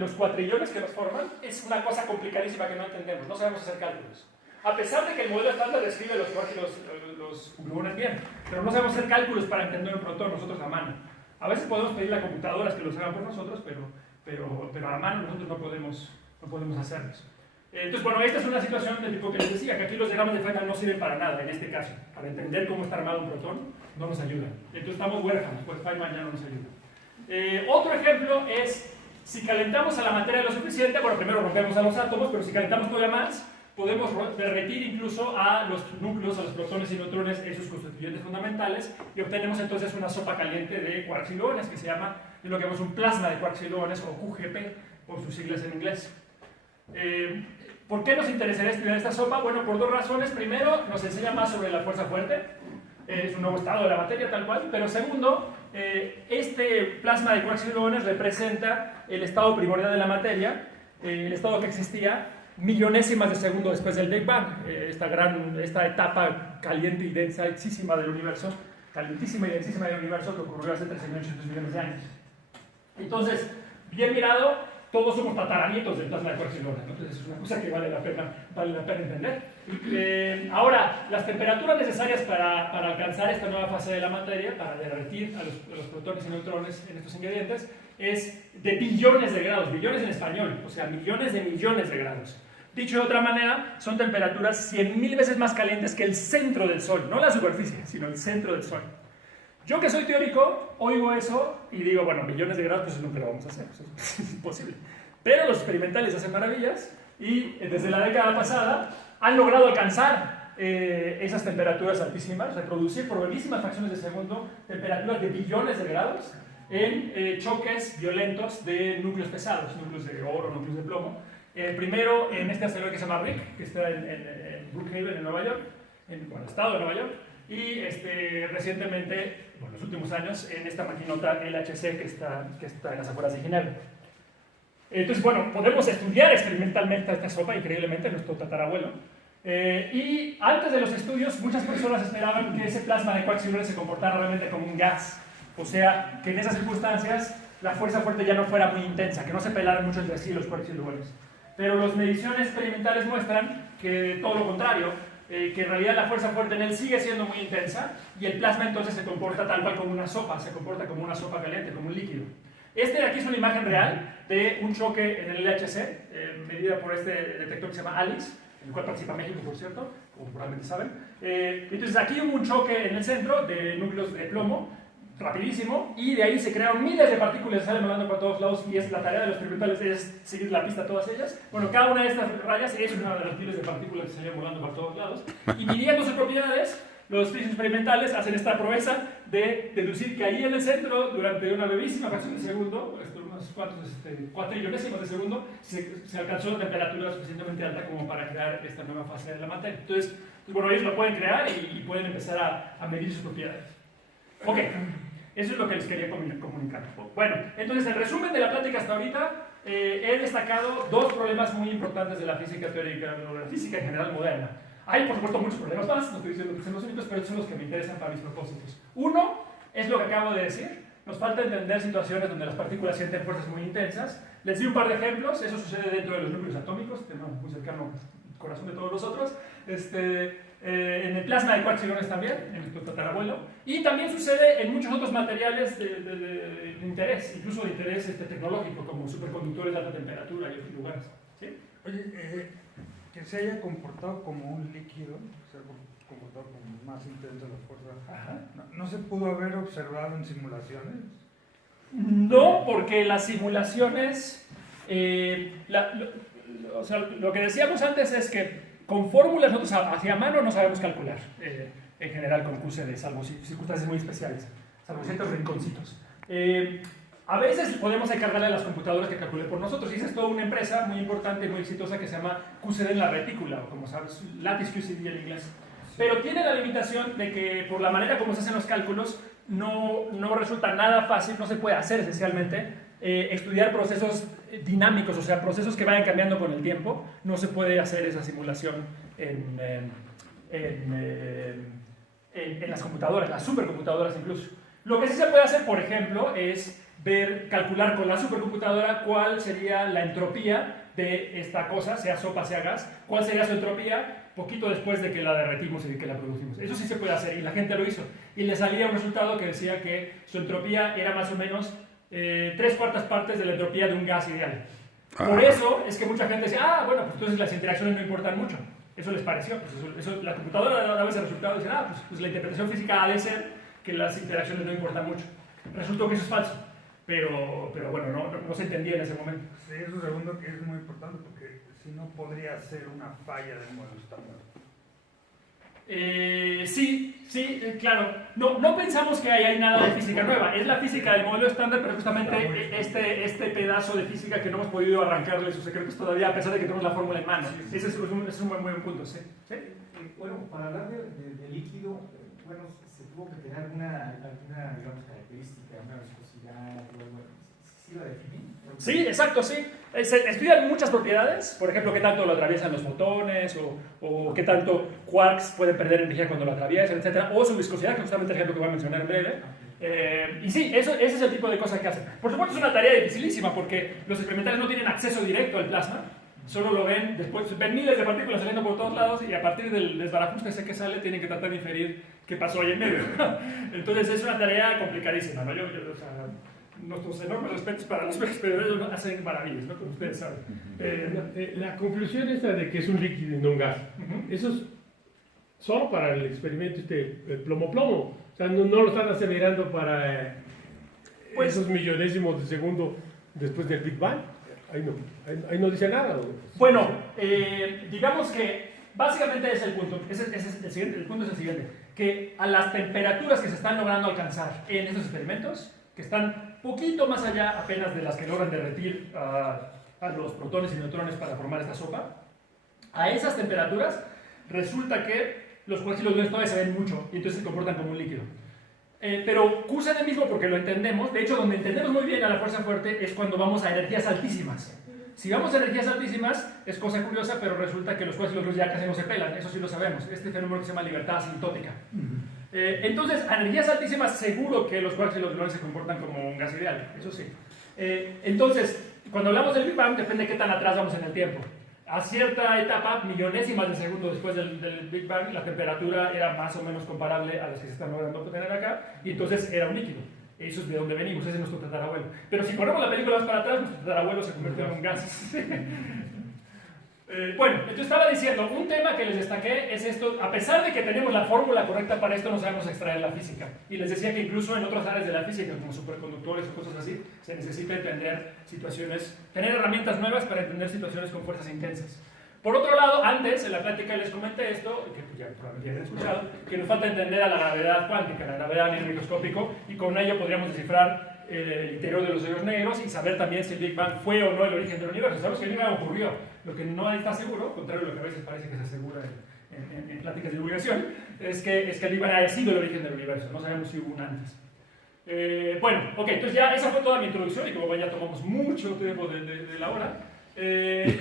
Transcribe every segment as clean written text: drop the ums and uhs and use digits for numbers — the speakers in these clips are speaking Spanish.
Los cuatrillones que nos forman es una cosa complicadísima que no entendemos, no sabemos hacer cálculos. A pesar de que el modelo estándar describe los gluones bien, pero no sabemos hacer cálculos para entender un protón nosotros a mano. A veces podemos pedirle a computadoras que los hagan por nosotros, pero a mano nosotros no podemos hacerlos. Entonces, bueno, esta es una situación del tipo que les decía, que aquí los diagramas de Feynman no sirven para nada en este caso. Para entender cómo está armado un protón, no nos ayudan. Entonces estamos huérfanos, pues Feynman ya no nos ayuda. Otro ejemplo es, si calentamos a la materia lo suficiente, bueno, primero rompemos a los átomos, pero si calentamos todavía más, podemos derretir incluso a los núcleos, a los protones y neutrones en sus constituyentes fundamentales, y obtenemos entonces una sopa caliente de quarks y gluones, que se llama, es lo que llamamos un plasma de quarks y gluones, o QGP, por sus siglas en inglés. ¿Por qué nos interesaría estudiar esta sopa? Bueno, por dos razones. Primero, nos enseña más sobre la fuerza fuerte, es un nuevo estado de la materia tal cual, pero segundo, este plasma de quarks y gluones representa el estado primordial de la materia, el estado que existía millonésimas de segundo después del Big Bang, esta etapa caliente y densísima del universo, calentísima y densísima del universo que ocurrió hace 13.800 millones de años. Entonces, bien mirado, todos somos tataranietos del plasma de quarks y gluones, ¿no? Entonces es una cosa que vale la pena entender. Ahora, las temperaturas necesarias para alcanzar esta nueva fase de la materia, para derretir a los protones y neutrones en estos ingredientes, es de billones de grados, billones en español, o sea, millones de grados. Dicho de otra manera, son temperaturas 100.000 veces más calientes que el centro del Sol, no la superficie, sino el centro del Sol. Yo que soy teórico, oigo eso y digo, bueno, millones de grados, pues nunca lo vamos a hacer, eso es imposible. Pero los experimentales hacen maravillas y desde la década pasada han logrado alcanzar esas temperaturas altísimas, reproducir por brevísimas fracciones de segundo temperaturas de billones de grados en choques violentos de núcleos pesados, núcleos de oro, núcleos de plomo. Primero en este asteroide que se llama Rick, que está en Brookhaven, en Nueva York, en el estado de Nueva York, y recientemente, en los últimos años, en esta maquinota LHC que está en las afueras de Ginebra. Entonces, bueno, podemos estudiar experimentalmente esta sopa, increíblemente, nuestro tatarabuelo. Y antes de los estudios, muchas personas esperaban que ese plasma de quarks y gluones se comportara realmente como un gas. O sea, que en esas circunstancias la fuerza fuerte ya no fuera muy intensa, que no se pelaran mucho entre sí los quarks y gluones. Pero las mediciones experimentales muestran que todo lo contrario, que en realidad la fuerza fuerte en él sigue siendo muy intensa y el plasma entonces se comporta tal cual como una sopa, se comporta como una sopa caliente, como un líquido. Este de aquí es una imagen real de un choque en el LHC, medida por este detector que se llama ALICE, en el cual participa México, por cierto, como probablemente saben. Entonces aquí hubo un choque en el centro de núcleos de plomo, rapidísimo, y de ahí se crearon miles de partículas que salen volando por todos lados, y es la tarea de los experimentales es seguir la pista a todas ellas. Bueno, cada una de estas rayas es una de las miles de partículas que salen volando por todos lados, y midiendo sus propiedades, los físicos experimentales hacen esta proeza de deducir que ahí en el centro, durante una brevísima fracción de segundo, unos cuatrillonésimos de segundo, se alcanzó una temperatura suficientemente alta como para crear esta nueva fase de la materia. Entonces, bueno, ellos lo pueden crear y pueden empezar a medir sus propiedades. Ok, eso es lo que les quería comunicar. Bueno, entonces en resumen de la plática hasta ahorita, he destacado dos problemas muy importantes de la física teórica, o de la física en general moderna. Hay, por supuesto, muchos problemas más, no estoy diciendo que sean los únicos, pero estos son los que me interesan para mis propósitos. Uno es lo que acabo de decir, nos falta entender situaciones donde las partículas sienten fuerzas muy intensas. Les di un par de ejemplos, eso sucede dentro de los núcleos atómicos, tema muy cercano al corazón de todos los otros. En el plasma de quarks y gluones también, en nuestro tatarabuelo, y también sucede en muchos otros materiales de interés, incluso de interés tecnológico, como superconductores de alta temperatura y otros lugares. ¿Sí? Oye, que se haya comportado como un líquido, se haya comportado como más intensa la fuerza, ¿no se pudo haber observado en simulaciones? No, porque las simulaciones, o sea, lo que decíamos antes es que con fórmulas nosotros hacia mano no sabemos calcular, en general con QCD, salvo circunstancias muy especiales, salvo ciertos rinconcitos. A veces podemos encargarle a las computadoras que calculen por nosotros, y esa es toda una empresa muy importante, muy exitosa, que se llama QCD en la retícula, o como sabes, Lattice QCD en inglés. Pero tiene la limitación de que por la manera como se hacen los cálculos, no resulta nada fácil, no se puede hacer esencialmente, estudiar procesos dinámicos, o sea, procesos que vayan cambiando con el tiempo. No se puede hacer esa simulación en las computadoras, las supercomputadoras incluso. Lo que sí se puede hacer, por ejemplo, es calcular con la supercomputadora cuál sería la entropía de esta cosa, sea sopa, sea gas, cuál sería su entropía poquito después de que la derretimos y de que la producimos. Eso sí se puede hacer y la gente lo hizo. Y le salía un resultado que decía que su entropía era más o menos 3/4 partes de la entropía de un gas ideal. Por eso es que mucha gente decía, bueno, pues entonces las interacciones no importan mucho. Eso les pareció. Pues la computadora daba ese resultado y dice, pues la interpretación física ha de ser que las interacciones no importan mucho. Resultó que eso es falso. Pero bueno, no se entendía en ese momento. Sí, eso segundo que es muy importante porque si no podría ser una falla del modelo estándar. Sí, claro. No pensamos que hay nada de física nueva. Es la física del modelo estándar, pero justamente este pedazo de física que no hemos podido arrancarle sus secretos todavía, a pesar de que tenemos la fórmula en mano. Sí. Ese es un muy buen punto, ¿sí? Bueno, para hablar de líquido, bueno, se tuvo que tener alguna digamos, característica, una viscosidad, ¿sí la definen? Sí, exacto, sí. Se estudian muchas propiedades, por ejemplo, qué tanto lo atraviesan los fotones, o qué tanto quarks pueden perder energía cuando lo atraviesan, etc. O su viscosidad, que justamente es el ejemplo que voy a mencionar en breve. Y sí, ese es el tipo de cosas que hacen. Por supuesto, es una tarea dificilísima, porque los experimentales no tienen acceso directo al plasma, solo lo ven, después ven miles de partículas saliendo por todos lados, y a partir del desbarajuste ese que sale, tienen que tratar de inferir qué pasó ahí en medio. Entonces, es una tarea complicadísima, ¿no? O sea, nuestros enormes respetos para los pero ellos hacen maravillas, ¿no? Como ustedes saben. La conclusión esta de que es un líquido y no un gas, eso es solo para el experimento plomo-plomo. O sea, no lo están aseverando para esos millonéssimos de segundo después del Big Bang. Ahí no dice nada. Bueno, digamos que básicamente es el punto. El punto es el siguiente, que a las temperaturas que se están logrando alcanzar en estos experimentos, que están poquito más allá apenas de las que logran derretir a los protones y neutrones para formar esta sopa, a esas temperaturas resulta que los quarks y los gluones todavía se ven mucho y entonces se comportan como un líquido. Pero cursa de mismo porque lo entendemos. De hecho, donde entendemos muy bien a la fuerza fuerte es cuando vamos a energías altísimas. Si vamos a energías altísimas, es cosa curiosa, pero resulta que los quarks y los gluones ya casi no se pelan, eso sí lo sabemos. Este fenómeno que se llama libertad asintótica. Entonces, a energías altísimas seguro que los quarks y los gluones se comportan como un gas ideal, eso sí. Entonces, cuando hablamos del Big Bang, depende de qué tan atrás vamos en el tiempo. A cierta etapa, millonésimas de segundo después del Big Bang, la temperatura era más o menos comparable a las que se están logrando obtener acá, y entonces era un líquido. Eso es de donde venimos, ese es nuestro tatarabuelo. Pero si ponemos la película más para atrás, nuestro tatarabuelo se convirtió en un gas. Bueno, entonces estaba diciendo, un tema que les destaqué es esto, a pesar de que tenemos la fórmula correcta para esto, no sabemos extraer la física. Y les decía que incluso en otras áreas de la física, como superconductores o cosas así, se necesita entender tener herramientas nuevas para entender situaciones con fuerzas intensas. Por otro lado, antes en la plática les comenté esto, que ya probablemente han escuchado, que nos falta entender a la gravedad cuántica, la gravedad a nivel microscópico, y con ello podríamos descifrar el interior de los hoyos negros y saber también si el Big Bang fue o no el origen del universo. Sabemos que el Big Bang ocurrió, lo que no está seguro, contrario a lo que a veces parece que se asegura en pláticas de divulgación, es que el Big Bang haya sido el origen del universo, no sabemos si hubo un antes. Bueno, ok, entonces ya esa fue toda mi introducción y como ya tomamos mucho tiempo de la hora,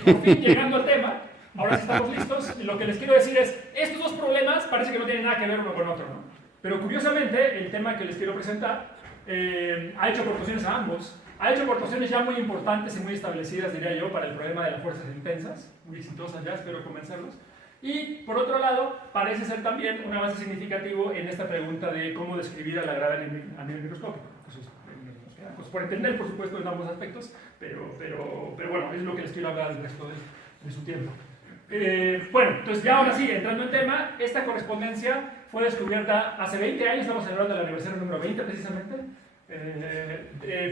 por fin llegando al tema, ahora sí estamos listos, lo que les quiero decir es, estos dos problemas parece que no tienen nada que ver uno con otro, ¿no? Pero curiosamente, el tema que les quiero presentar ha hecho aportaciones a ambos, ha hecho aportaciones ya muy importantes y muy establecidas, diría yo, para el problema de las fuerzas intensas, muy exitosas ya, espero convencerlos. Y por otro lado, parece ser también un avance significativo en esta pregunta de cómo describir a la gravedad a nivel microscópico. Pues por entender, por supuesto, en ambos aspectos, pero bueno, es lo que les quiero hablar el resto de su tiempo. Bueno, entonces ya ahora sí, entrando en tema, esta correspondencia fue descubierta hace 20 años, estamos celebrando el aniversario número 20 precisamente,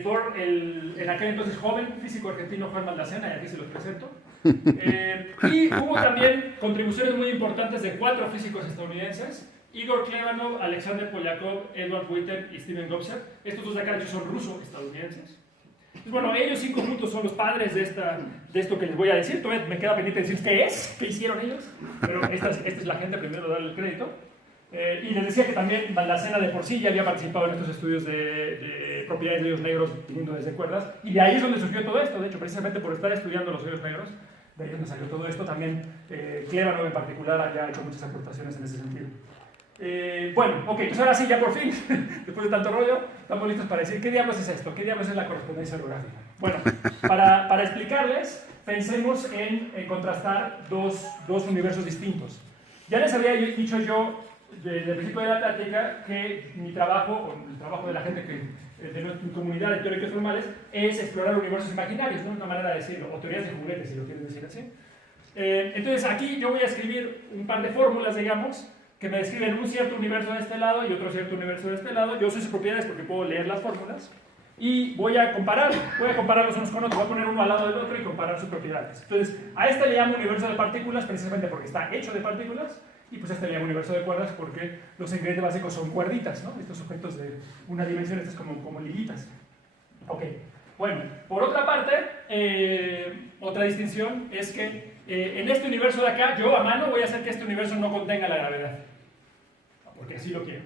por en aquel entonces joven físico argentino Juan Maldacena, y aquí se los presento. Y hubo también contribuciones muy importantes de 4 físicos estadounidenses, Igor Klebanov, Alexander Polyakov, Edward Witten y Steven Gobser. Estos dos de acá de hecho son ruso-estadounidenses. Pues bueno, ellos 5 juntos son los padres de esto que les voy a decir. Todavía me queda pendiente decir qué es, qué hicieron ellos, pero esta es la gente, primero darle el crédito. Y les decía que también Maldacena de por sí ya había participado en estos estudios de propiedades de hoyos negros viniendo desde cuerdas, y de ahí es donde surgió todo esto. De hecho, precisamente por estar estudiando los hoyos negros, de ahí es donde salió todo esto. También Klebanov en particular había hecho muchas aportaciones en ese sentido. Bueno, ok, pues ahora sí, ya por fin, después de tanto rollo, estamos listos para decir qué diablos es esto, qué diablos es la correspondencia holográfica. Bueno, para explicarles, pensemos en contrastar dos universos distintos. Ya les había dicho yo desde el principio de la plática que mi trabajo, o el trabajo de la gente de mi comunidad de teóricos formales, es explorar universos imaginarios, ¿no? Una manera de decirlo, o teorías de juguetes, si lo quieren decir así. Entonces aquí yo voy a escribir un par de fórmulas, digamos, que me describen un cierto universo de este lado y otro cierto universo de este lado. Yo uso sus propiedades porque puedo leer las fórmulas. Y voy a compararlos unos con otros, voy a poner uno al lado del otro y comparar sus propiedades. Entonces, a este le llamo universo de partículas precisamente porque está hecho de partículas, y pues a este le llamo universo de cuerdas porque los ingredientes básicos son cuerditas, ¿no? Estos objetos de una dimensión, estas como liguitas. Ok, bueno, por otra parte, otra distinción es que en este universo de acá, yo a mano voy a hacer que este universo no contenga la gravedad, porque así lo quiero.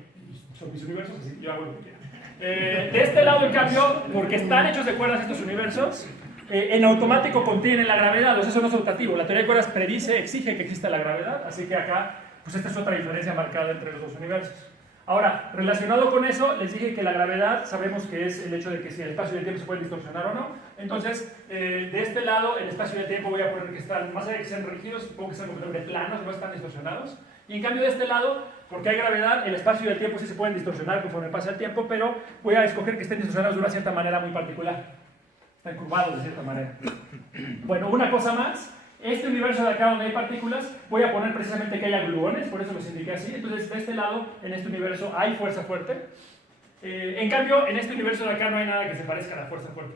Son mis universos, así yo hago lo que quiero. De este lado, en cambio, porque están hechos de cuerdas estos universos, en automático contienen la gravedad, o sea, eso no es optativo. La teoría de cuerdas predice, exige que exista la gravedad, así que acá, pues esta es otra diferencia marcada entre los dos universos. Ahora, relacionado con eso, les dije que la gravedad sabemos que es el hecho de que si el espacio y el tiempo se pueden distorsionar o no. Entonces, de este lado, el espacio y el tiempo voy a poner que están, más allá de que sean rígidos, supongo que sean completamente planos, no están distorsionados. Y en cambio de este lado, porque hay gravedad, el espacio y el tiempo sí se pueden distorsionar conforme pasa el tiempo, pero voy a escoger que estén distorsionados de una cierta manera muy particular. Están curvados de cierta manera. Bueno, una cosa más. Este universo de acá donde hay partículas, voy a poner precisamente que haya gluones, por eso los indiqué así. Entonces, de este lado, en este universo, hay fuerza fuerte. En cambio, en este universo de acá no hay nada que se parezca a la fuerza fuerte.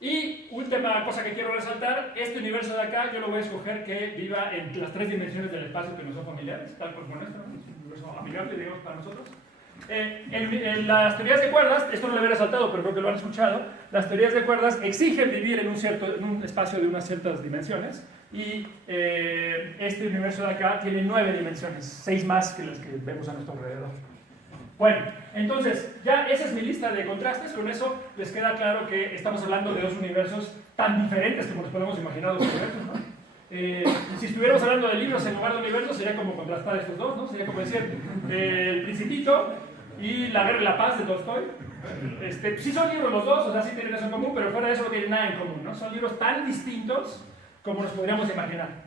Y última cosa que quiero resaltar, este universo de acá yo lo voy a escoger que viva en las tres dimensiones del espacio que nos son familiares, tal como nuestro, ¿no? Es un universo amigable, digamos, para nosotros. En las teorías de cuerdas, esto no lo había resaltado, pero creo que lo han escuchado, las teorías de cuerdas exigen vivir en un espacio de unas ciertas dimensiones, y este universo de acá tiene 9 dimensiones, 6 más que las que vemos a nuestro alrededor. Bueno, entonces, ya esa es mi lista de contrastes. Con eso les queda claro que estamos hablando de dos universos tan diferentes como nos podemos imaginar los universos, ¿no? Si estuviéramos hablando de libros en lugar de universos, sería como contrastar estos dos, ¿no? Sería como decir El Principito y La Guerra y la Paz de Tolstói. Sí son libros los dos, o sea, sí tienen eso en común, pero fuera de eso no tienen nada en común, ¿no? Son libros tan distintos como nos podríamos imaginar.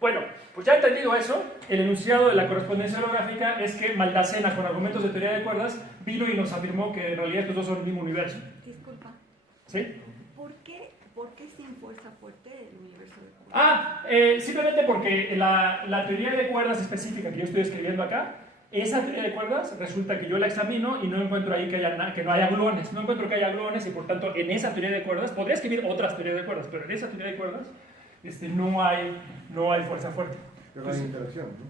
Bueno, pues ya entendido eso, el enunciado de la correspondencia holográfica es que Maldacena, con argumentos de teoría de cuerdas, vino y nos afirmó que en realidad estos dos son el mismo universo. Disculpa. ¿Sí? ¿Por qué sin fuerza fuerte el universo de cuerdas? Simplemente porque la teoría de cuerdas específica que yo estoy escribiendo acá, esa teoría de cuerdas resulta que yo la examino y no encuentro ahí que no haya gluones. No encuentro que haya gluones y por tanto en esa teoría de cuerdas, podría escribir otras teorías de cuerdas, pero en esa teoría de cuerdas no hay fuerza fuerte. Pero hay interacción, ¿no?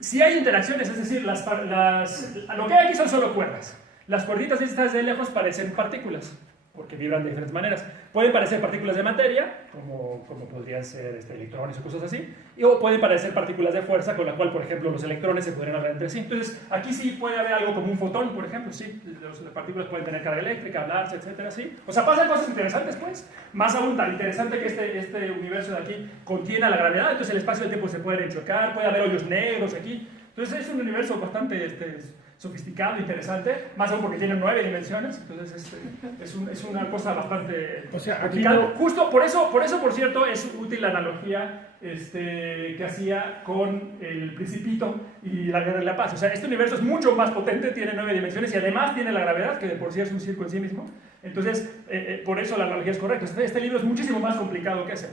Sí hay interacciones, es decir, lo que hay aquí son solo cuerdas. Las cuerditas vistas de lejos parecen partículas, porque vibran de diferentes maneras. Pueden parecer partículas de materia, como podrían ser electrones o cosas así, o pueden parecer partículas de fuerza, con la cual, por ejemplo, los electrones se podrían hablar entre sí. Entonces, aquí sí puede haber algo como un fotón, por ejemplo, sí. Las partículas pueden tener carga eléctrica, hablarse, etcétera, sí. O sea, pasan cosas interesantes, pues. Más aún, tan interesante que este universo de aquí contiene la gravedad, entonces el espacio y el tiempo se pueden chocar, puede haber hoyos negros aquí. Entonces, es un universo bastante sofisticado, interesante, más aún porque tiene 9 dimensiones, entonces es una cosa bastante... O sea, aquí Justo por eso, por cierto, es útil la analogía que hacía con El Principito y La Guerra y la Paz. O sea, este universo es mucho más potente, tiene 9 dimensiones y además tiene la gravedad, que de por sí es un circo en sí mismo. Entonces, por eso la analogía es correcta. Este libro es muchísimo más complicado que ese.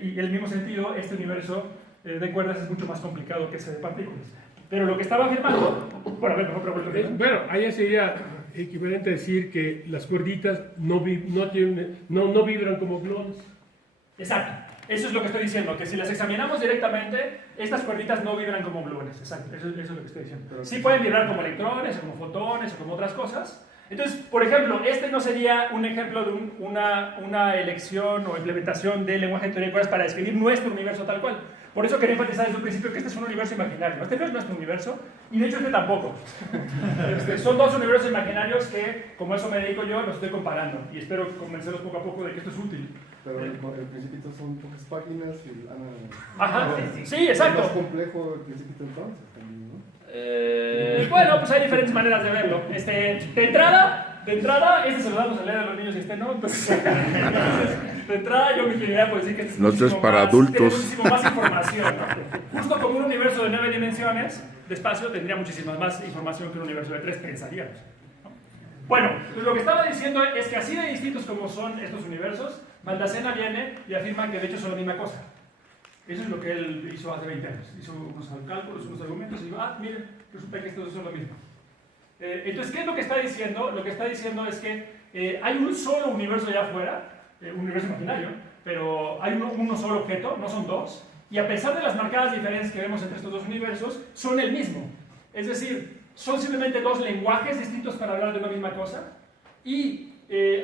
Y en el mismo sentido, este universo de cuerdas es mucho más complicado que ese de partículas. Pero lo que estaba afirmando... Bueno, a ver, mejor pregunto. Bueno, ahí sería equivalente a decir que las cuerditas no vibran como gluones. Exacto. Eso es lo que estoy diciendo, que si las examinamos directamente, estas cuerditas no vibran como gluones. Exacto, eso es lo que estoy diciendo. Sí pueden vibrar como electrones, o como fotones, o como otras cosas. Entonces, por ejemplo, este no sería un ejemplo de una elección o implementación del lenguaje de teoría de cuerdas para describir nuestro universo tal cual. Por eso quería enfatizar desde un principio que este es un universo imaginario. Este no es nuestro universo, y de hecho este tampoco. Son dos universos imaginarios que, como eso me dedico yo, los estoy comparando. Y espero convencerlos poco a poco de que esto es útil. Pero el Principito son pocas páginas y Ajá, sí, exacto. Es más complejo el Principito entonces también, ¿no? Bueno, pues hay diferentes maneras de verlo. De entrada, este se lo damos a leer a los niños y este no. Entonces, de entrada yo me inclinaría por decir que este es No, esto es muchísimo para más, adultos. tiene muchísimo más información, ¿no? Justo como un universo de 9 dimensiones de espacio tendría muchísima más información que un universo de 3, pensaríamos. Bueno, pues lo que estaba diciendo es que así de distintos como son estos universos, Maldacena viene y afirma que de hecho son la misma cosa. Eso es lo que él hizo hace 20 años. Hizo unos cálculos, unos argumentos y dijo, miren, resulta que estos son lo mismo. Entonces, ¿qué es lo que está diciendo? Lo que está diciendo es que hay un solo universo allá afuera, un universo imaginario, pero hay uno solo objeto, no son dos, y a pesar de las marcadas diferencias que vemos entre estos dos universos, son el mismo. Es decir, son simplemente dos lenguajes distintos para hablar de una misma cosa, y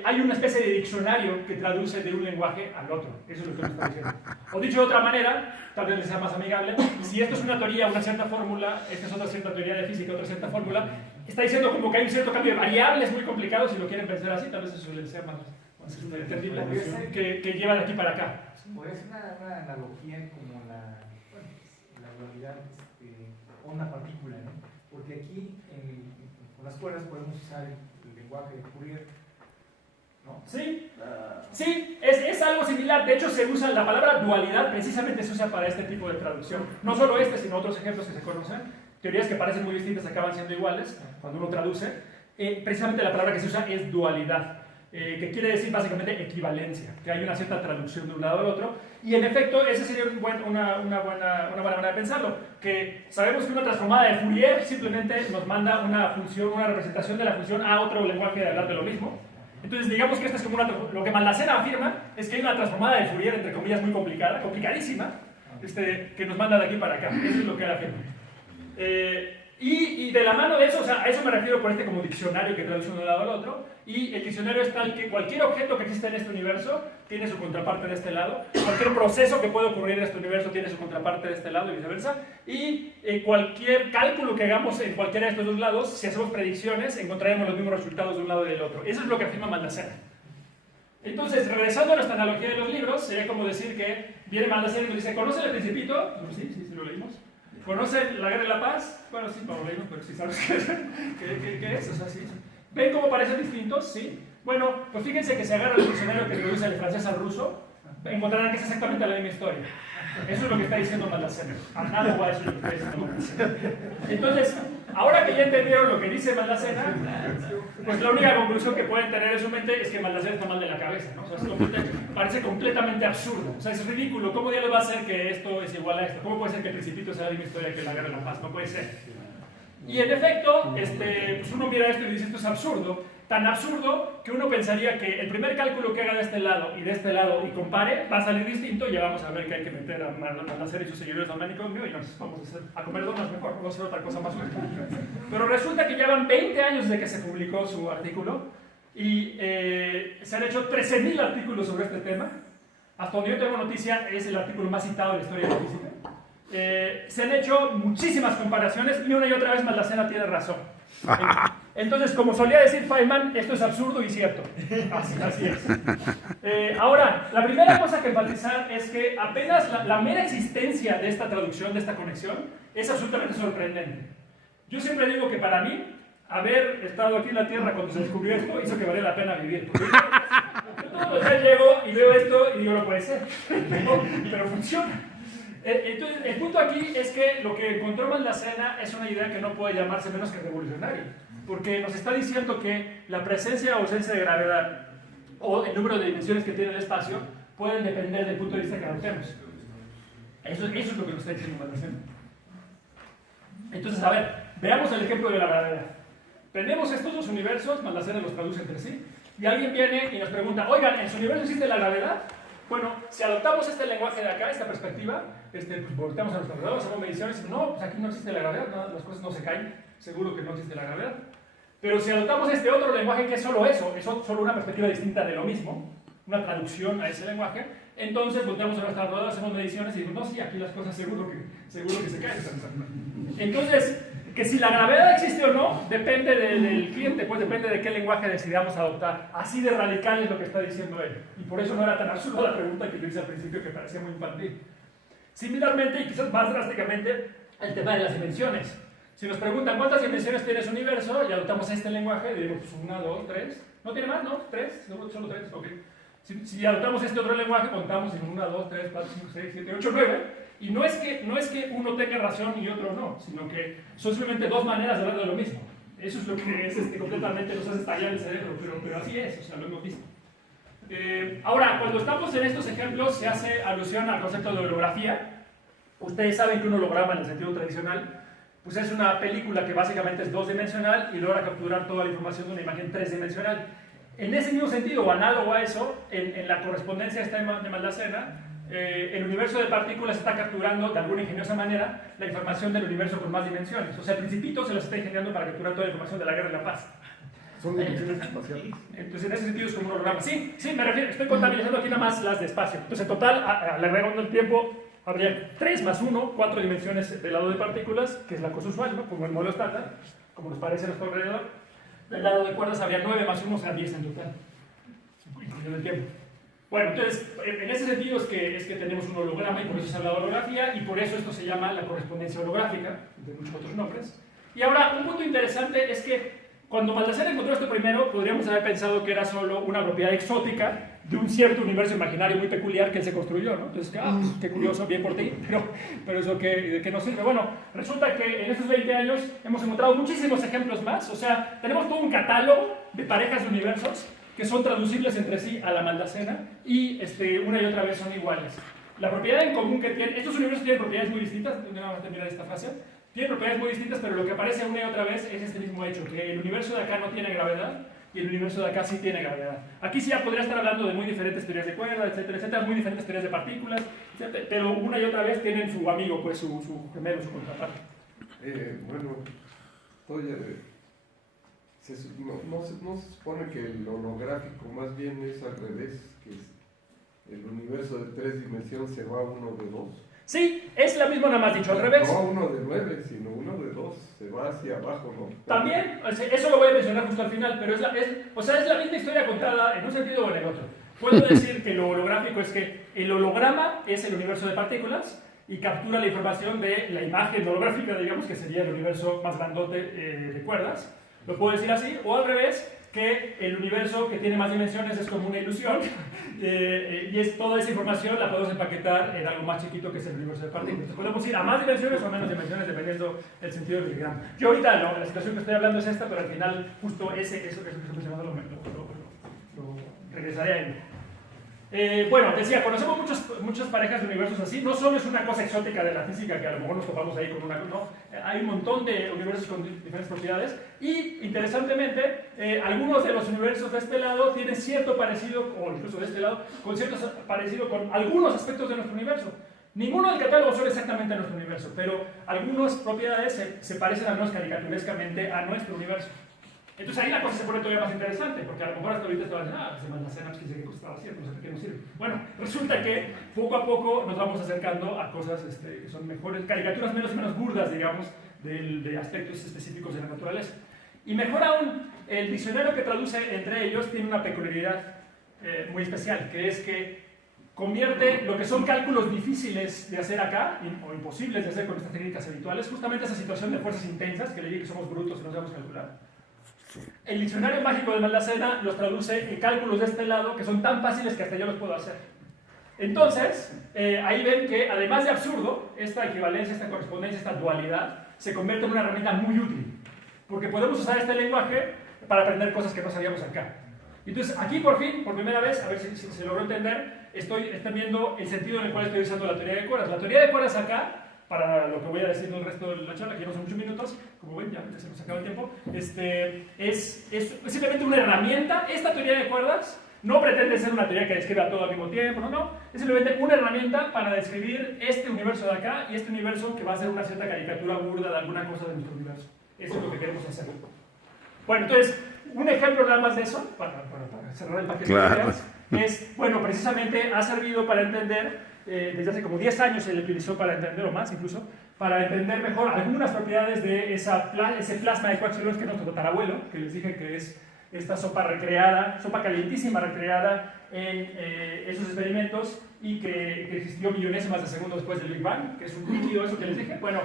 hay una especie de diccionario que traduce de un lenguaje al otro. Eso es lo que nos está diciendo. O dicho de otra manera, tal vez les sea más amigable, si esto es una teoría, una cierta fórmula, esta es otra cierta teoría de física, otra cierta fórmula, está diciendo como que hay un cierto cambio de variables muy complicados, si lo quieren pensar así, tal vez eso les sea más entendible, que lleva de aquí para acá. Podría ser una analogía como la dualidad onda-partícula, ¿no? Porque aquí con las cuerdas podemos usar el lenguaje de Fourier, ¿no? Sí, sí, es algo similar. De hecho, se usa la palabra dualidad, precisamente se usa para este tipo de traducción. No solo sino otros ejemplos que se conocen. Teorías que parecen muy distintas acaban siendo iguales cuando uno traduce. Precisamente la palabra que se usa es dualidad, que quiere decir básicamente equivalencia, que hay una cierta traducción de un lado al otro. Y en efecto, esa sería una buena manera de pensarlo, que sabemos que una transformada de Fourier simplemente nos manda una función, una representación de la función a otro lenguaje de hablar de lo mismo. Entonces digamos que esta es como lo que Maldacena afirma es que hay una transformada de Fourier, entre comillas, muy complicada, complicadísima, que nos manda de aquí para acá. Eso es lo que él afirma. Y de la mano de eso, o sea, a eso me refiero por como diccionario que traduce de un lado al otro, y el diccionario es tal que cualquier objeto que existe en este universo tiene su contraparte de este lado, cualquier proceso que puede ocurrir en este universo tiene su contraparte de este lado y viceversa, y cualquier cálculo que hagamos en cualquiera de estos dos lados, si hacemos predicciones, encontraremos los mismos resultados de un lado y del otro. Eso es lo que afirma Maldacena. Entonces, regresando a nuestra analogía de los libros, sería como decir que viene Maldacena y nos dice, ¿conoce el Principito? Sí, lo leímos. ¿Conocen La Guerra y la Paz? Bueno, sí, no lo leímos, pero sí sabes qué es. O sea, sí. ¿Ven cómo parecen distintos? Sí. Bueno, pues fíjense que se agarra el diccionario que traduce el francés al ruso, encontrarán que es exactamente la misma historia. Eso es lo que está diciendo Maldacena. A nada va a decir lo que está diciendo Maldacena. Entonces, ahora que ya entendieron lo que dice Maldacena, pues la única conclusión que pueden tener en su mente es que Maldacena está mal de la cabeza, ¿no? O sea, parece completamente absurdo. O sea, es ridículo. ¿Cómo diablos va a ser que esto es igual a esto? ¿Cómo puede ser que el Principito sea la misma historia que La Guerra y la Paz? No puede ser. Y en efecto, pues uno mira esto y dice, esto es absurdo. Tan absurdo que uno pensaría que el primer cálculo que haga de este lado y compare va a salir distinto, y ya vamos a ver que hay que meter a Maldacena y sus seguidores al manicomio y nos vamos a comer donas mejor, vamos a hacer otra cosa más útil. Pero resulta que llevan 20 años desde que se publicó su artículo y se han hecho 13.000 artículos sobre este tema. Hasta donde yo tengo noticia, es el artículo más citado de la historia de la física. Se han hecho muchísimas comparaciones y una y otra vez Maldacena tiene razón. Entonces, como solía decir Feynman, esto es absurdo y cierto. Así es. Ahora, la primera cosa que enfatizar es que apenas la mera existencia de esta traducción, de esta conexión, es absolutamente sorprendente. Yo siempre digo que para mí, haber estado aquí en la Tierra cuando se descubrió esto, hizo que valiera la pena vivir. Yo todos los días llego y veo esto y digo, no puede ser. Pero funciona. Entonces, el punto aquí es que lo que encontró Maldacena es una idea que no puede llamarse menos que revolucionaria, porque nos está diciendo que la presencia o ausencia de gravedad o el número de dimensiones que tiene el espacio pueden depender del punto de vista que adoptemos. Eso es lo que nos está diciendo Maldacena. Entonces, a ver, veamos el ejemplo de la gravedad. Tenemos estos dos universos, Maldacena los traduce entre sí, y alguien viene y nos pregunta, oigan, ¿en su universo existe la gravedad? Bueno, si adoptamos este lenguaje de acá, esta perspectiva, pues volteamos a nuestro alrededor, hacemos mediciones y no, pues aquí no existe la gravedad, no, las cosas no se caen, seguro que no existe la gravedad. Pero si adoptamos este otro lenguaje que es solo eso, es solo una perspectiva distinta de lo mismo, una traducción a ese lenguaje, entonces volteamos a nuestro alrededor, hacemos mediciones y decimos, no, sí, aquí las cosas seguro que se caen. Entonces, que si la gravedad existe o no, depende del cliente, pues depende de qué lenguaje decidamos adoptar. Así de radical es lo que está diciendo él. Y por eso no era tan absurda la pregunta que yo hice al principio, que parecía muy infantil. Similarmente, y quizás más drásticamente, el tema de las dimensiones. Si nos preguntan cuántas dimensiones tiene su universo y adoptamos este lenguaje, diremos pues 1, 2, 3. ¿No tiene más? ¿No? ¿3? Solo 3. Ok. Si adoptamos este otro lenguaje, contamos en 1, 2, 3, 4, 5, 6, 7, 8, 9. Y no es que uno tenga razón y otro no, sino que son simplemente dos maneras de hablar de lo mismo. Eso es lo que es completamente nos hace estallar el cerebro, pero así es, o sea, lo hemos visto. Ahora, cuando estamos en estos ejemplos, se hace alusión al concepto de holografía. Ustedes saben que un holograma, en el sentido tradicional, pues es una película que básicamente es dos-dimensional y logra capturar toda la información de una imagen tres-dimensional. En ese mismo sentido, o análogo a eso, en la correspondencia esta de Maldacena, el universo de partículas está capturando de alguna ingeniosa manera la información del universo con más dimensiones. O sea, el Principito se los está ingeniando para capturar toda la información de la Guerra y la Paz. Son dimensiones espaciales. Entonces, en ese sentido es como un holograma. Sí, me refiero, estoy contabilizando aquí nada más las de espacio. Entonces, en total, al agregando el tiempo, habría 3 más 1, 4 dimensiones del lado de partículas, que es la cosa usual, ¿no? Como el modelo estándar, como nos parece a nuestro alrededor. Del lado de cuerdas habría 9 más 1, o sea, 10 en total, incluyendo el tiempo. Bueno, entonces, en ese sentido es que tenemos un holograma y por eso se habla de holografía y por eso esto se llama la correspondencia holográfica, de muchos otros nombres. Y ahora, un punto interesante es que cuando Maldacena encontró esto primero, podríamos haber pensado que era solo una propiedad exótica de un cierto universo imaginario muy peculiar que él se construyó, ¿no? Entonces, qué curioso, bien por ti, pero eso ¿de qué nos sirve? Bueno, resulta que en estos 20 años hemos encontrado muchísimos ejemplos más, o sea, tenemos todo un catálogo de parejas de universos que son traducibles entre sí a la Maldacena y una y otra vez son iguales. La propiedad en común que tienen, estos universos tienen propiedades muy distintas, vamos a terminar esta frase, tienen propiedades muy distintas, pero lo que aparece una y otra vez es este mismo hecho, que el universo de acá no tiene gravedad y el universo de acá sí tiene gravedad. Aquí sí ya podría estar hablando de muy diferentes teorías de cuerda, etcétera, etcétera, muy diferentes teorías de partículas, etcétera, pero una y otra vez tienen su amigo, pues su gemelo, su contraparte. Bueno, no se supone que el holográfico más bien es al revés, que el universo de 3 dimensiones se va a uno de 2. Sí, es la misma nada más dicho, al revés. No uno de 9, sino uno de 2, se va hacia abajo, ¿no? También, eso lo voy a mencionar justo al final, pero es la misma historia contada en un sentido o en el otro. Puedo decir que lo holográfico es que el holograma es el universo de partículas y captura la información de la imagen holográfica, digamos, que sería el universo más grandote de cuerdas. Lo puedo decir así, o al revés, que el universo que tiene más dimensiones es como una ilusión y toda esa información la podemos empaquetar en algo más chiquito que es el universo de partículas. Podemos ir a más dimensiones o a menos dimensiones dependiendo del sentido del diagrama. Yo ahorita la situación que estoy hablando es esta, pero al final justo eso que estoy mencionando lo regresaré a él. Bueno, decía, conocemos muchas parejas de universos así, no solo es una cosa exótica de la física que a lo mejor nos topamos ahí con una, no, hay un montón de universos con diferentes propiedades y, interesantemente, algunos de los universos de este lado tienen cierto parecido, o incluso de este lado, con cierto parecido con algunos aspectos de nuestro universo. Ninguno del catálogo son exactamente nuestro universo, pero algunas propiedades se parecen al menos caricaturescamente a nuestro universo. Entonces ahí la cosa se pone todavía más interesante, porque a lo mejor hasta ahorita estaban diciendo, se Maldacena, pues quién sabe qué cosa estaba haciendo, no sé qué nos sirve. Bueno, resulta que poco a poco nos vamos acercando a cosas que son mejores, caricaturas menos y menos burdas, digamos, de aspectos específicos de la naturaleza. Y mejor aún, el diccionario que traduce entre ellos tiene una peculiaridad muy especial, que es que convierte lo que son cálculos difíciles de hacer acá, o imposibles de hacer con estas técnicas habituales, justamente esa situación de fuerzas intensas, que le dije que somos brutos y no sabemos calcular. El diccionario mágico de Maldacena los traduce en cálculos de este lado que son tan fáciles que hasta yo los puedo hacer. Entonces, ahí ven que además de absurdo, esta equivalencia, esta correspondencia, esta dualidad, se convierte en una herramienta muy útil, porque podemos usar este lenguaje para aprender cosas que no sabíamos acá. Entonces, aquí por fin, por primera vez, a ver si se logró entender, están viendo el sentido en el cual estoy usando la teoría de cuerdas. La teoría de cuerdas acá, para lo que voy a decir en el resto de la charla, que ya no son muchos minutos, como ven, ya se nos acaba el tiempo, es simplemente una herramienta. Esta teoría de cuerdas no pretende ser una teoría que describa todo al mismo tiempo, no, es simplemente una herramienta para describir este universo de acá y este universo que va a ser una cierta caricatura burda de alguna cosa de nuestro universo. Eso es lo que queremos hacer. Bueno, entonces, un ejemplo nada más de eso, para cerrar el paquete de ideas, es, bueno, precisamente ha servido para entender, desde hace como 10 años se le utilizó para entender, o más incluso, para entender mejor algunas propiedades de ese plasma de coaxilones que es nuestro tatarabuelo, que les dije que es esta sopa recreada, sopa calientísima recreada en esos experimentos y que existió millonésimas de segundos después del Big Bang, que es un líquido, eso que les dije. Bueno,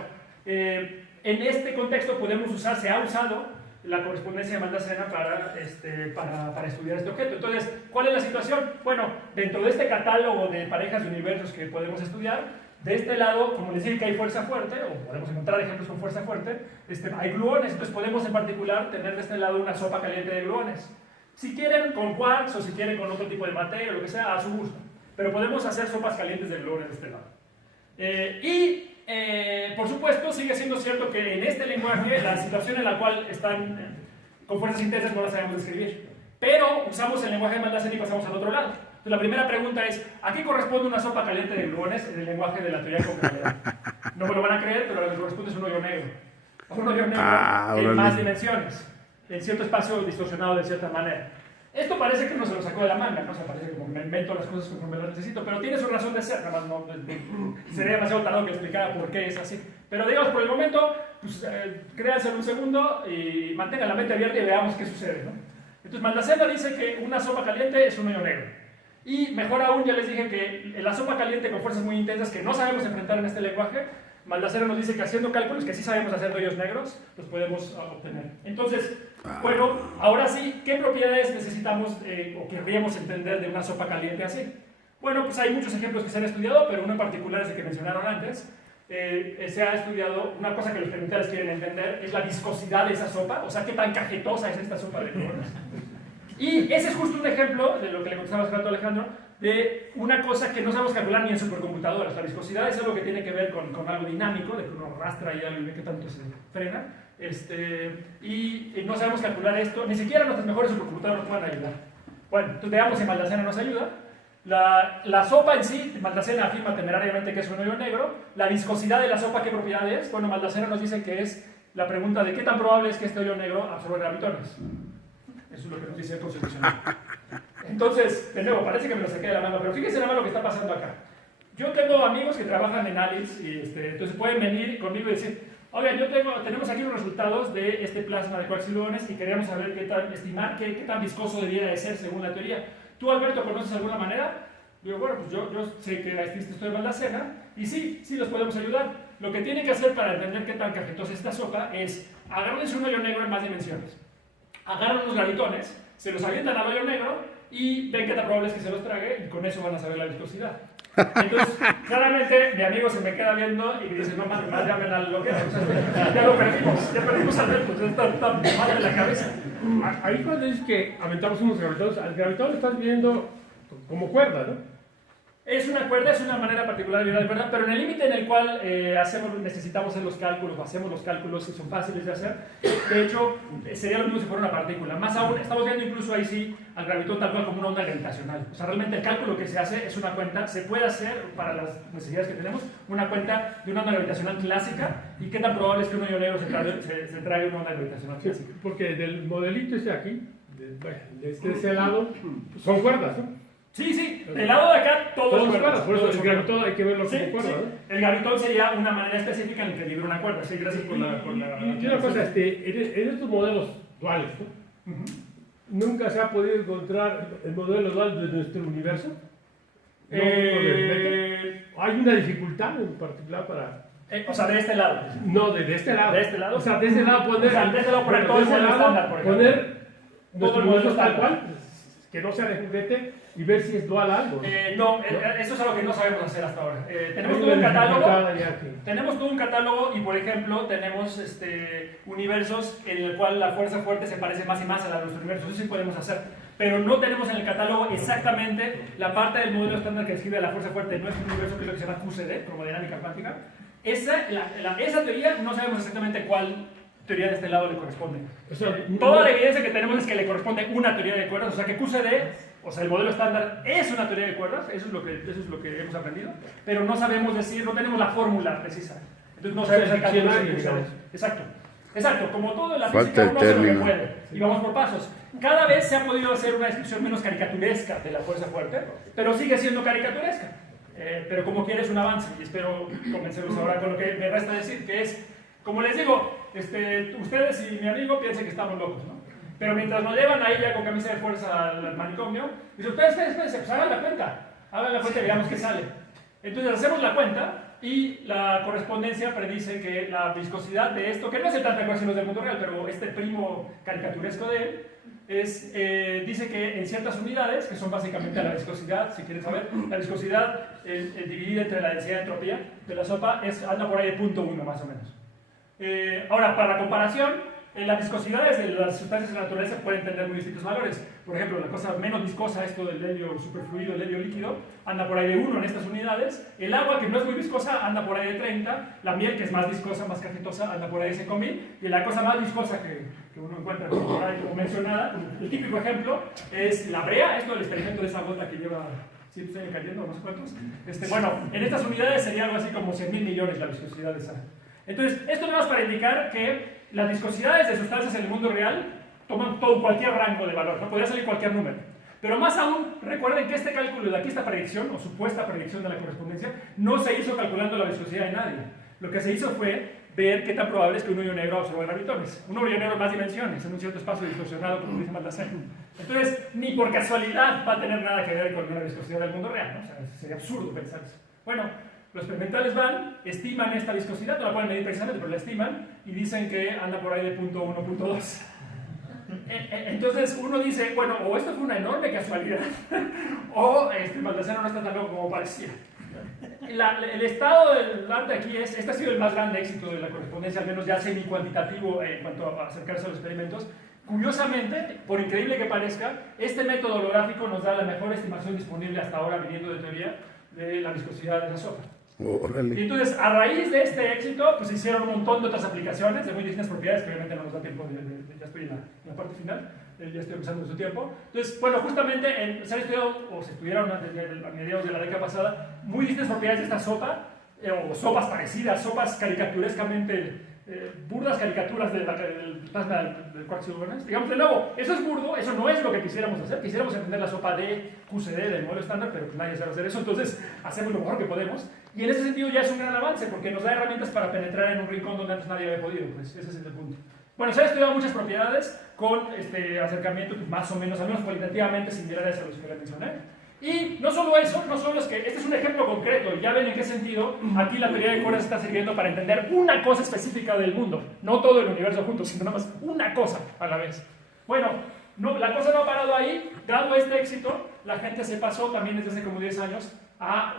en este contexto podemos usar, se ha usado la correspondencia de Maldacena para estudiar este objeto. Entonces, ¿cuál es la situación? Bueno, dentro de este catálogo de parejas de universos que podemos estudiar, de este lado, como les dije que hay fuerza fuerte, o podemos encontrar ejemplos con fuerza fuerte, hay gluones, entonces podemos en particular tener de este lado una sopa caliente de gluones. Si quieren con quarks o si quieren con otro tipo de materia o lo que sea, a su gusto. Pero podemos hacer sopas calientes de gluones de este lado. Por supuesto, sigue siendo cierto que en este lenguaje la situación en la cual están con fuerzas intensas no la sabemos describir. Pero usamos el lenguaje de Maldacena y pasamos al otro lado. Entonces, la primera pregunta es, ¿a qué corresponde una sopa caliente de gluones en el lenguaje de la teoría de concavidad? No me lo van a creer, pero lo que corresponde es un hoyo negro. Un hoyo negro en más dimensiones, en cierto espacio distorsionado de cierta manera. Esto parece que uno se lo sacó de la manga, ¿no? O sea, parece que como me invento las cosas conforme las necesito, pero tiene su razón de ser, nada más no, sería demasiado tardado que explicara por qué es así. Pero digamos, por el momento, pues, créanse en un segundo y mantengan la mente abierta y veamos qué sucede, ¿no? Entonces, Maldacena dice que una sopa caliente es un hoyo negro. Y mejor aún, ya les dije que la sopa caliente con fuerzas muy intensas que no sabemos enfrentar en este lenguaje, Maldacena nos dice que haciendo cálculos que sí sabemos hacer de hoyos negros, los podemos obtener. Entonces, bueno, ahora sí, ¿qué propiedades necesitamos o querríamos entender de una sopa caliente así? Bueno, pues hay muchos ejemplos que se han estudiado, pero uno en particular es el que mencionaron antes. Se ha estudiado, una cosa que los experimentales quieren entender, es la viscosidad de esa sopa, o sea, qué tan cajetosa es esta sopa de gluones. Y ese es justo un ejemplo de lo que le contestaba hace rato a Alejandro, de una cosa que no sabemos calcular ni en supercomputadoras. La viscosidad es algo que tiene que ver con algo dinámico, de que uno arrastra y algo y ve qué tanto se frena. Y no sabemos calcular esto, ni siquiera nuestras mejores supercomputadoras nos pueden ayudar. Bueno, entonces veamos si Maldacena nos ayuda. La sopa en sí, Maldacena afirma temerariamente que es un hoyo negro. La viscosidad de la sopa, ¿qué propiedad es? Bueno, Maldacena nos dice que es la pregunta de qué tan probable es que este hoyo negro absorba gravitones. Eso es lo que nos dice el constitucional. Entonces, de nuevo, parece que me lo saqué de la mano, pero fíjense nada más lo que está pasando acá. Yo tengo amigos que trabajan en ALICE y entonces pueden venir conmigo y decir, oigan, tenemos aquí los resultados de este plasma de quarks y gluones y queríamos saber estimar qué tan viscoso debiera de ser según la teoría. ¿Tú, Alberto, conoces alguna manera? Digo, bueno, pues yo sé que existe esto de Maldacena y sí los podemos ayudar. Lo que tienen que hacer para entender qué tan cajetosa es esta sopa es agárrense un hoyo negro en más dimensiones. Agarran los gravitones, se los avientan al hoyo negro y ven qué tan probable es que se los trague y con eso van a saber la viscosidad. Entonces, claramente mi amigo se me queda viendo y me dice, no más llamen al loquero. Ya lo perdimos al Alberto, está mal de la cabeza. Ahí cuando dices que aventamos unos gravitones, al gravitón lo estás viendo como cuerda, ¿no? Es una cuerda, es una manera particular de vibrar de cuerda, pero en el límite en el cual necesitamos hacer los cálculos, hacemos los cálculos y son fáciles de hacer, de hecho, sería lo mismo si fuera una partícula. Más aún, estamos viendo incluso ahí sí al gravitón tal cual como una onda gravitacional. O sea, realmente el cálculo que se hace es una cuenta, se puede hacer para las necesidades que tenemos, una cuenta de una onda gravitacional clásica y qué tan probable es que un hoyo negro se trague una onda gravitacional clásica. Sí, porque del modelito ese aquí, de ese lado, son cuerdas, ¿no? Sí, del lado de acá todo es cuerda. Por eso el gravitón hay que verlo como cuerda, ¿no? El gravitón sería una manera específica en la que vibra una cuerda. Sí, gracias por la... Y una cosa, en estos modelos duales, ¿no? ¿Nunca se ha podido encontrar el modelo dual de nuestro universo? ¿Hay una dificultad en particular para...? O sea, de este lado. No, de este lado. ¿De este lado? O sea, de este lado poner... O sea, de este lado poner todo el modelo estándar, por ejemplo. Poner nuestro el modelo tal estándar. cual, que no sea de juguete, y ver si es dual algo. No, eso es algo que no sabemos hacer hasta ahora. Tenemos todo un catálogo. Tenemos todo un catálogo y, por ejemplo, tenemos universos en el cual la fuerza fuerte se parece más y más a la de nuestro universo. Eso sí podemos hacer. Pero no tenemos en el catálogo exactamente la parte del modelo estándar que describe la fuerza fuerte de nuestro universo, que es lo que se llama QCD, cromodinámica cuántica. Esa teoría no sabemos exactamente cuál teoría de este lado le corresponde. Toda la evidencia que tenemos es que le corresponde una teoría de cuerdas, o sea que QCD, o sea el modelo estándar, es una teoría de cuerdas, eso es lo que hemos aprendido, pero no sabemos decir, no tenemos la fórmula precisa. Entonces no sabemos el cálculo de QCD. Exacto, como todo en la física uno hace lo que puede, y vamos por pasos. Cada vez se ha podido hacer una descripción menos caricaturesca de la fuerza fuerte, pero sigue siendo caricaturesca. Pero como quieres un avance, y espero convencerlos ahora con lo que me resta decir, que es, como les digo, ustedes y mi amigo piensan que estamos locos, ¿no? Pero mientras nos llevan ahí ya con camisa de fuerza al manicomio, dicen, espérense, pues hagan la cuenta y veamos qué sale. Entonces hacemos la cuenta, y la correspondencia predice que la viscosidad de esto, que no es el tanta ecuaciones del mundo real, pero este primo caricaturesco de él, dice que en ciertas unidades, que son básicamente la viscosidad, si quieres saber, la viscosidad dividida entre la densidad de entropía de la sopa anda por ahí de 0.1 más o menos. Ahora, para la comparación, las viscosidades de las sustancias de la naturaleza pueden tener muy distintos valores. Por ejemplo, la cosa menos viscosa, esto del helio superfluido, el helio líquido, anda por ahí de 1 en estas unidades. El agua, que no es muy viscosa, anda por ahí de 30. La miel, que es más viscosa, más cafetosa, anda por ahí de 5.000. Y la cosa más viscosa que uno encuentra por ahí, como mencionada, el típico ejemplo, es la brea. Esto del experimento de esa gota que lleva 100 años cayendo, no sé cuántos. Bueno, en estas unidades sería algo así como 100.000 millones la viscosidad de esa. Entonces, esto no es para indicar que las viscosidades de sustancias en el mundo real toman cualquier rango de valor, ¿no? Podría salir cualquier número. Pero más aún, recuerden que este cálculo de aquí, esta predicción, o supuesta predicción de la correspondencia, no se hizo calculando la viscosidad de nadie. Lo que se hizo fue ver qué tan probable es que un hoyo negro absorba gravitones. Un hoyo negro en más dimensiones, en un cierto espacio distorsionado, como dice Maldacena. Entonces, ni por casualidad va a tener nada que ver con la viscosidad del mundo real, ¿no? O sea, sería absurdo pensar eso. Bueno, los experimentales van, estiman esta viscosidad, no la pueden medir precisamente, pero la estiman y dicen que anda por ahí de 0.1, 0.2. Entonces uno dice, bueno, o esto fue una enorme casualidad, o Maldacena no está tan loco como parecía. El estado del arte aquí es, este ha sido el más grande éxito de la correspondencia, al menos ya semi-cuantitativo en cuanto a acercarse a los experimentos. Curiosamente, por increíble que parezca, este método holográfico nos da la mejor estimación disponible hasta ahora, viniendo de teoría, de la viscosidad de la sopa. Y entonces, a raíz de este éxito, pues se hicieron un montón de otras aplicaciones de muy distintas propiedades, que obviamente no nos da tiempo, ya estoy en la parte final, ya estoy empezando su tiempo. Entonces, bueno, justamente se han estudiado, o se estudiaron a mediados de la década pasada, muy distintas propiedades de esta sopa, o sopas parecidas, sopas caricaturescamente burdas caricaturas del plasma del quarks y digamos, de nuevo, eso es burdo, eso no es lo que quisiéramos hacer. Quisiéramos entender la sopa de QCD del modelo estándar, pero pues nadie sabe hacer eso, entonces hacemos lo mejor que podemos. Y en ese sentido ya es un gran avance, porque nos da herramientas para penetrar en un rincón donde antes nadie había podido, pues ese es el punto. Bueno, se han estudiado muchas propiedades con acercamiento pues, más o menos, al menos cualitativamente similares a los que les mencioné. Y no solo eso, no solo es que este es un ejemplo concreto, y ya ven en qué sentido aquí la teoría de cuerdas está sirviendo para entender una cosa específica del mundo, no todo el universo junto, sino nada más una cosa a la vez. Bueno, la cosa no ha parado ahí. Dado este éxito, la gente se pasó también desde hace como 10 años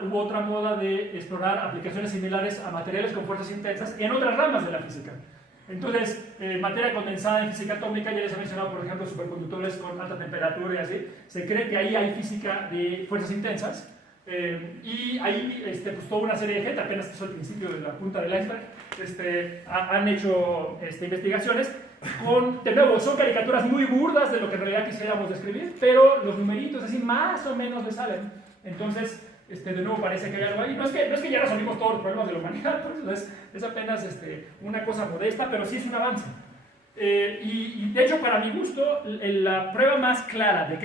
hubo otra moda de explorar aplicaciones similares a materiales con fuerzas intensas en otras ramas de la física. Entonces, materia condensada en física atómica, ya les he mencionado, por ejemplo, superconductores con alta temperatura y así. Se cree que ahí hay física de fuerzas intensas. Y ahí, pues toda una serie de gente, apenas esto es el principio de la punta del iceberg, han hecho investigaciones con, de nuevo, son caricaturas muy burdas de lo que en realidad quisiéramos describir, pero los numeritos así más o menos le salen. Entonces, de nuevo parece que hay algo ahí. No es que ya resolvimos todos los problemas de la humanidad, pues, es apenas una cosa modesta, pero sí es un avance. Y de hecho, para mi gusto, la prueba más clara de que